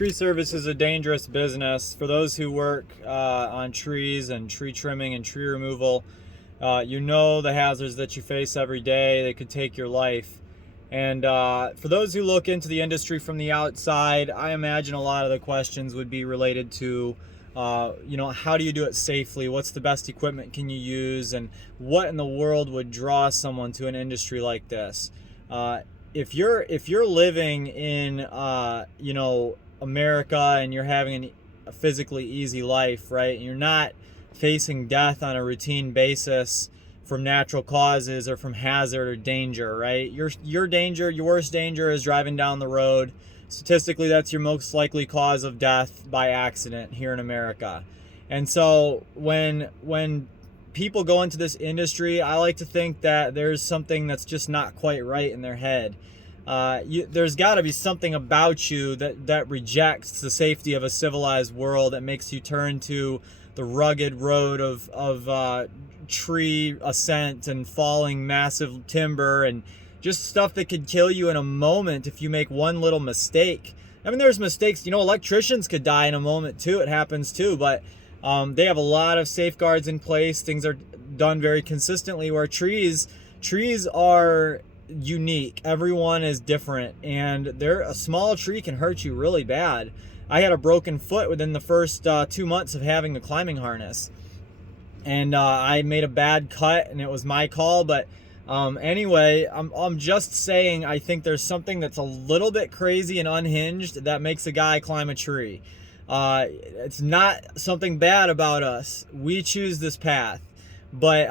Tree service is a dangerous business. For those who work on trees and tree trimming and tree removal, you know the hazards that you face every day. They could take your life. And for those who look into the industry from the outside, I imagine a lot of the questions would be related to, how do you do it safely? What's the best equipment can you use? And what in the world would draw someone to an industry like this? If you're living in, America, and you're having a physically easy life, right? And you're not facing death on a routine basis from natural causes or from hazard or danger, right? Your danger, your worst danger is driving down the road. Statistically, that's your most likely cause of death by accident here in America. And so when people go into this industry, I like to think that there's something that's just not quite right in their head. There's got to be something about you that rejects the safety of a civilized world, that makes you turn to the rugged road of tree ascent and falling massive timber and just stuff that could kill you in a moment if you make one little mistake. I mean, there's mistakes, electricians could die in a moment too. It happens too, but they have a lot of safeguards in place. Things are done very consistently, where trees are unique. Everyone is different, and a small tree can hurt you really bad. I had a broken foot within the first 2 months of having the climbing harness, and I made a bad cut, and it was my call. But anyway, I'm just saying, I think there's something that's a little bit crazy and unhinged that makes a guy climb a tree. It's not something bad about us. We choose this path. But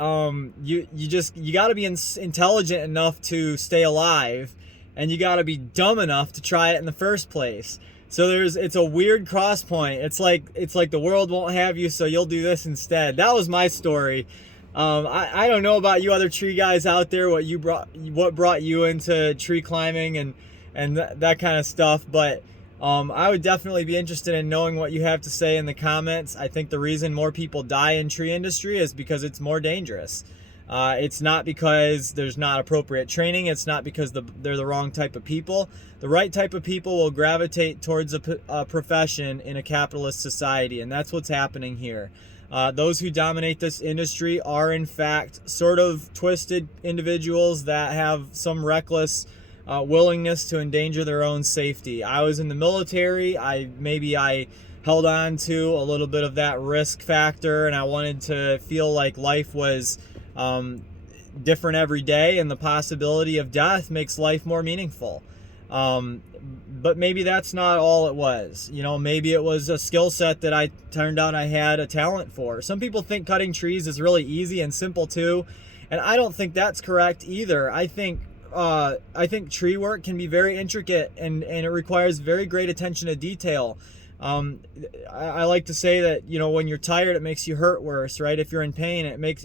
you got to be intelligent enough to stay alive, and you got to be dumb enough to try it in the first place. So it's a weird cross point. It's like the world won't have you, so you'll do this instead. That was my story. I don't know about you other tree guys out there, what brought you into tree climbing and that kind of stuff, but I would definitely be interested in knowing what you have to say in the comments. I think the reason more people die in tree industry is because it's more dangerous. It's not because there's not appropriate training. It's not because they're the wrong type of people. The right type of people will gravitate towards a profession in a capitalist society, and that's what's happening here. Those who dominate this industry are, in fact, sort of twisted individuals that have some reckless willingness to endanger their own safety. I was in the military. I held on to a little bit of that risk factor, and I wanted to feel like life was different every day, and the possibility of death makes life more meaningful. But maybe that's not all it was. Maybe it was a skill set that I turned out I had a talent for. Some people think cutting trees is really easy and simple too, and I don't think that's correct either. I think tree work can be very intricate, and it requires very great attention to detail. I like to say that, when you're tired, it makes you hurt worse, right? If you're in pain, it makes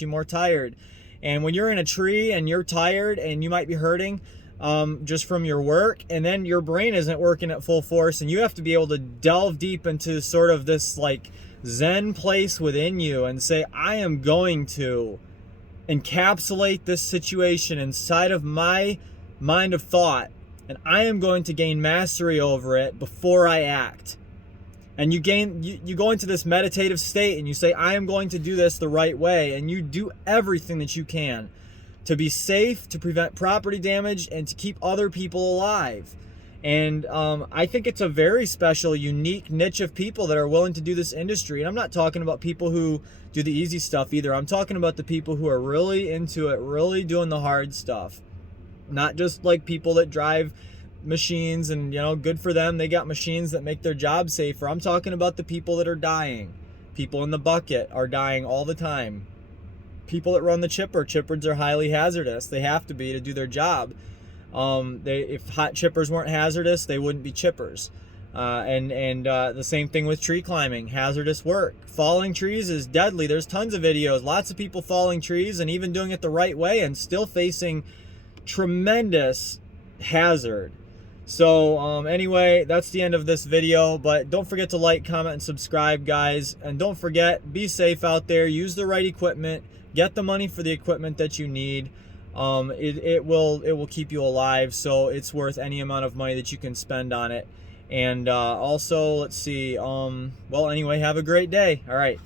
you more tired. And when you're in a tree and you're tired and you might be hurting, just from your work, and then your brain isn't working at full force, and you have to be able to delve deep into sort of this like Zen place within you and say, I am going to encapsulate this situation inside of my mind of thought, and I am going to gain mastery over it before I act. And you go into this meditative state, and you say, I am going to do this the right way, and you do everything that you can to be safe, to prevent property damage, and to keep other people alive. And I think it's a very special, unique niche of people that are willing to do this industry. And I'm not talking about people who do the easy stuff either. I'm talking about the people who are really into it, really doing the hard stuff. Not just like people that drive machines and, good for them, they got machines that make their job safer. I'm talking about the people that are dying. People in the bucket are dying all the time. People that run the chippers are highly hazardous. They have to be to do their job. If hot chippers weren't hazardous, they wouldn't be chippers. And the same thing with tree climbing, hazardous work. Falling trees is deadly. There's tons of videos, lots of people falling trees and even doing it the right way and still facing tremendous hazard. So anyway, that's the end of this video, but don't forget to like, comment, and subscribe, guys. And don't forget, be safe out there, use the right equipment, get the money for the equipment that you need. It will keep you alive, so it's worth any amount of money that you can spend on it. And also, let's see. Well, anyway, have a great day. All right.